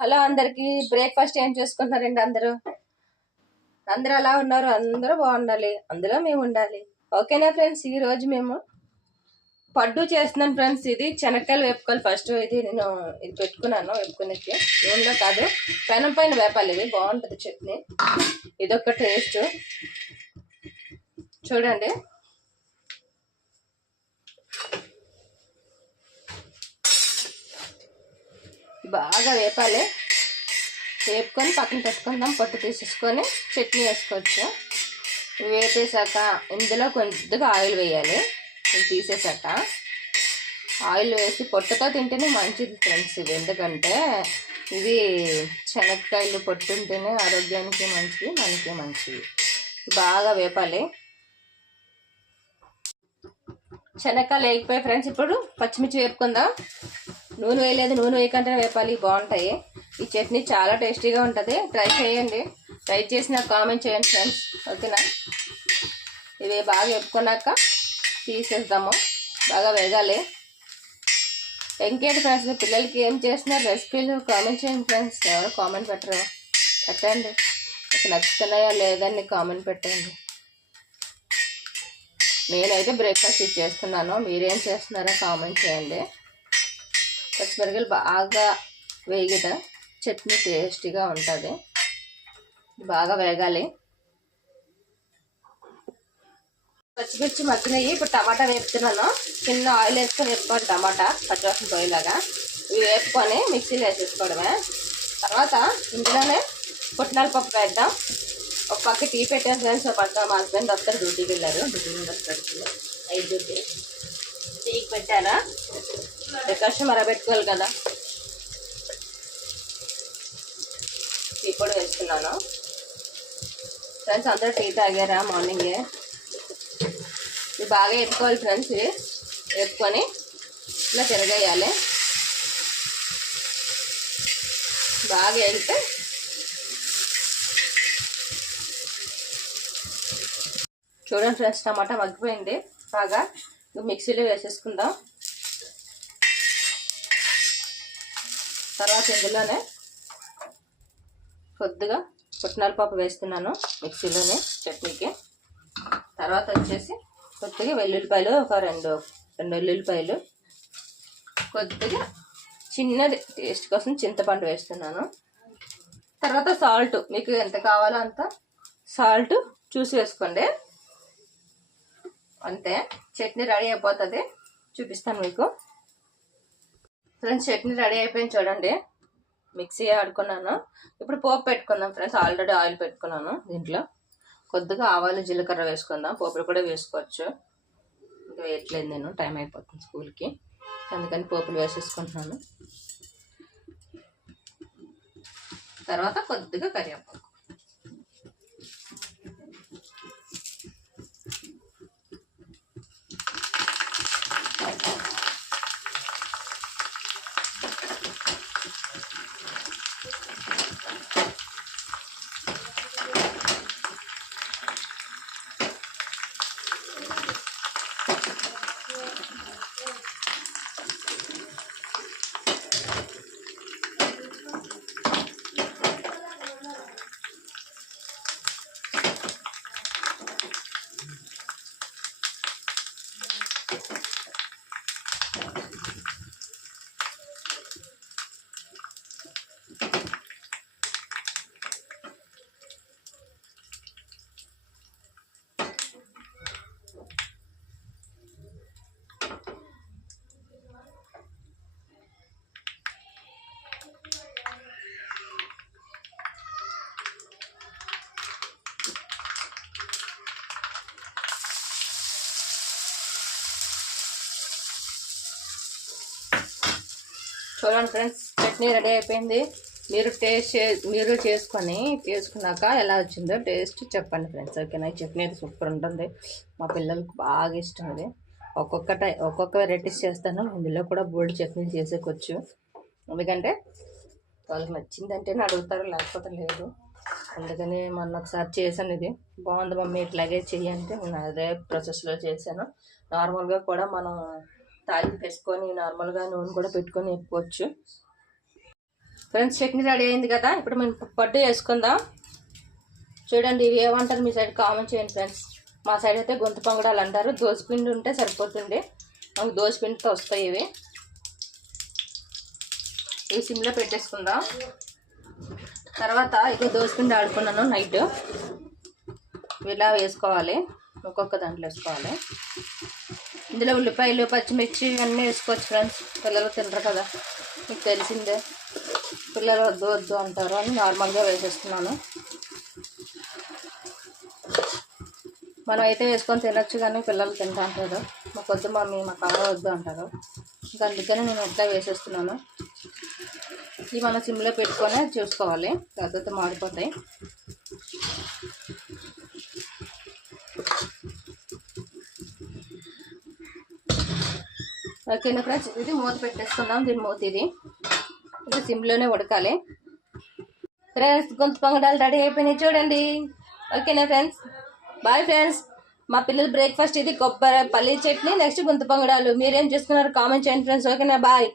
Hello అందరికి breakfast ఏం చేసుకుంటున్నారండి అందరూ ఎలా ఉన్నారు? అందరూ బాగుండాలి, అందులో మేము ఉండాలి. ఓకేనా ఫ్రెండ్స్? ఈ రోజు మేము పడ్డు చేస్తున్నాను ఫ్రెండ్స్. ఇది శనక్కాయలు వేపుకోవాలి. ఫస్ట్ ఇది నేను పెట్టుకున్నాను, వేపుకునేది నూనెలో కాదు, పెనం పైన వేపాలి. ఇది బాగుంటుంది చట్నీ. ఇదొక టేస్ట్ చూడండి. బాగా వేపాలి. వేపుకొని పక్కన పెట్టుకుందాం. పొట్టు తీసేసుకొని చట్నీ వేసుకోవచ్చు. వేపేసాక ఇందులో కొద్దిగా ఆయిల్ వేయాలి. తీసేసాక ఆయిల్ వేసి పొట్టుతో తింటేనే మంచిది ఫ్రెండ్స్. ఇది ఎందుకంటే ఇది శనక్కాయలు పొట్టు ఉంటేనే ఆరోగ్యానికి మంచిది, మనకి మంచిది. బాగా వేపాలి. శనక్కాయలు వేగిపోయి ఫ్రెండ్స్. ఇప్పుడు పచ్చిమిర్చి వేపుకుందాం. నూనె వేయలేదు, నూనె వేయకుండా వేపాలి, బాగుంటాయి. ఈ చట్నీ చాలా టేస్టీగా ఉంటుంది. ట్రై చేయండి. ట్రై చేసి నాకు కామెంట్ చేయండి ఫ్రెండ్స్. ఓకేనా? ఇవి బాగా వేపుకున్నాక తీసేద్దాము. బాగా వేగాలి. ఇంకేంటి ఫ్రెండ్స్, పిల్లలకి ఏం చేస్తున్నారు రెసిపీలు కామెంట్ చేయండి ఫ్రెండ్స్. ఎవరు కామెంట్ పెట్టరు, పెట్టండి. నచ్చుతున్నాయా లేదని కామెంట్ పెట్టండి. నేనైతే బ్రేక్ఫాస్ట్ చేస్తున్నాను, మీరేం చేస్తున్నారో కామెంట్ చేయండి. పచ్చిమిరపకాయలు బాగా వేగిట చట్నీ టేస్టీగా ఉంటుంది. బాగా వేగాలి. పచ్చిమిర్చి మగ్గినవి. ఇప్పుడు టమాటా వేపుతున్నాను. చిన్న ఆయిల్ వేసుకొని వేపుకోవాలి. టమాటా పచ్చివాసన పోయేలాగా ఇవి వేపుకొని మిక్సీలో వేసేసుకోవడమే. తర్వాత ఇందులోనే పుట్నాల పప్పు వేద్దాం. ఒక పక్క టీ పెట్టాను ఫ్రెండ్స్. ఒక పక్క మా హస్బెండ్ వస్తారు, డ్యూటీకి వెళ్ళారు. డ్యూటీ టీకి పెట్టారా, డెకరేషన్ మరబెట్టుకోవాలి కదా. టీ కూడా వేసుకున్నాను ఫ్రెండ్స్. అందరూ టీ తాగారా మార్నింగే? ఇది బాగా వేపుకోవాలి ఫ్రెండ్స్. ఇది వేపుకొని ఇలా తిరగేయాలి. బాగా వేగితే చూడండి ఫ్రెండ్స్, టమాటా మగ్గిపోయింది బాగా. మిక్సీలో వేసేసుకుందాం. తర్వాత ఇందులోనే కొద్దిగా పుట్నాల పప్పు వేస్తున్నాను మిక్సీలోనే చట్నీకి. తర్వాత వచ్చేసి కొద్దిగా వెల్లుల్లిపాయలు, ఒక రెండు వెల్లుల్లిపాయలు, కొద్దిగా చిన్నది టేస్ట్ కోసం చింతపండు వేస్తున్నాను. తర్వాత సాల్ట్, మీకు ఎంత కావాలో అంత సాల్ట్ చూసి వేసుకోండి. అంతే, చట్నీ రెడీ అయిపోతుంది. చూపిస్తాను మీకు ఫ్రెండ్స్. చట్నీ రెడీ అయిపోయింది చూడండి. మిక్సీ ఆడుకున్నాను. ఇప్పుడు పోపు పెట్టుకుందాం ఫ్రెండ్స్. ఆల్రెడీ ఆయిల్ పెట్టుకున్నాను. దీంట్లో కొద్దిగా ఆవాలు జీలకర్ర వేసుకుందాం. పోపులు కూడా వేసుకోవచ్చు. ఇంకా వేయట్లేదు నేను, టైం అయిపోతుంది స్కూల్కి, అందుకని పోపులు వేసేసుకుంటున్నాను. తర్వాత కొద్దిగా కరివేపాకు. చూడండి ఫ్రెండ్స్, చట్నీ రెడీ అయిపోయింది. మీరు చేసుకున్నాక ఎలా వచ్చిందో టేస్ట్ చెప్పండి ఫ్రెండ్స్. ఓకేనా? చట్నీ అయితే సూపర్ ఉంటుంది. మా పిల్లలకు బాగా ఇష్టం. అది ఒక్కొక్క వెరైటీస్ చేస్తాను. ఇందులో కూడా బోల్డ్ చట్నీలు చేసేకొచ్చు. ఎందుకంటే వాళ్ళకి నచ్చిందంటేనే అడుగుతారు, లేకపోతే లేదు. అందుకని మొన్న ఒకసారి చేశాను. ఇది బాగుంది మమ్మీ, ఇట్లాగే చెయ్యంటే నేను అదే ప్రాసెస్లో చేశాను. నార్మల్గా కూడా మనం తాలింపు వేసుకొని నార్మల్గా నూనె కూడా పెట్టుకొని వేపుకోవచ్చు. ఫ్రెండ్స్ చట్నీ రెడీ అయింది కదా. ఇప్పుడు మనం పట్టు వేసుకుందాం. చూడండి ఇవి ఏమంటారు మీ సైడ్ కామెంట్ చేయండి ఫ్రెండ్స్. మా సైడ్ అయితే గొంతు పొంగడాలు అంటారు. దోసపిండి ఉంటే సరిపోతుంది, మాకు దోసపిండితో వస్తాయి ఇవి. ఈ సిమ్లో పెట్టేసుకుందాం. తర్వాత ఇక దోసపిండి ఆడుకున్నాను నైట్. ఇలా వేసుకోవాలి, ఒక్కొక్క దాంట్లో వేసుకోవాలి. ఇందులో ఉల్లిపాయలు పచ్చిమిర్చి అన్నీ వేసుకోవచ్చు ఫ్రెండ్స్. పిల్లలు తినరు కదా, మీకు తెలిసిందే. పిల్లలు వద్దు వద్దు అంటారు అని నార్మల్గా వేసేస్తున్నాను. మనం అయితే వేసుకొని తినొచ్చు కానీ పిల్లలు తింటా అంటారు. మాకు వద్దు మమ్మీ, మాకు అమ్మ వద్దు అంటారు. ఇంకా అందుకని నేను ఎట్లా వేసేస్తున్నాను. ఇవి మనం సిమ్లో పెట్టుకొని చూసుకోవాలి, లేకపోతే మాడిపోతాయి. ఓకేనా ఫ్రెండ్స్, ఇది మూత పెట్టేసుకుందాం. దీని మూత ఇది సిమ్లోనే ఉడకాలి. ఫ్రెండ్స్ గొంతు పొంగడాలు రెడీ అయిపోయినాయి చూడండి. ఓకేనా ఫ్రెండ్స్, బాయ్ ఫ్రెండ్స్. మా పిల్లలు బ్రేక్ఫాస్ట్ ఇది కొబ్బరి పల్లీ చట్నీ, నెక్స్ట్ గొంతు పొంగడాలు. మీరేం చేసుకున్నారు కామెంట్ చేయండి ఫ్రెండ్స్. ఓకేనా, బాయ్.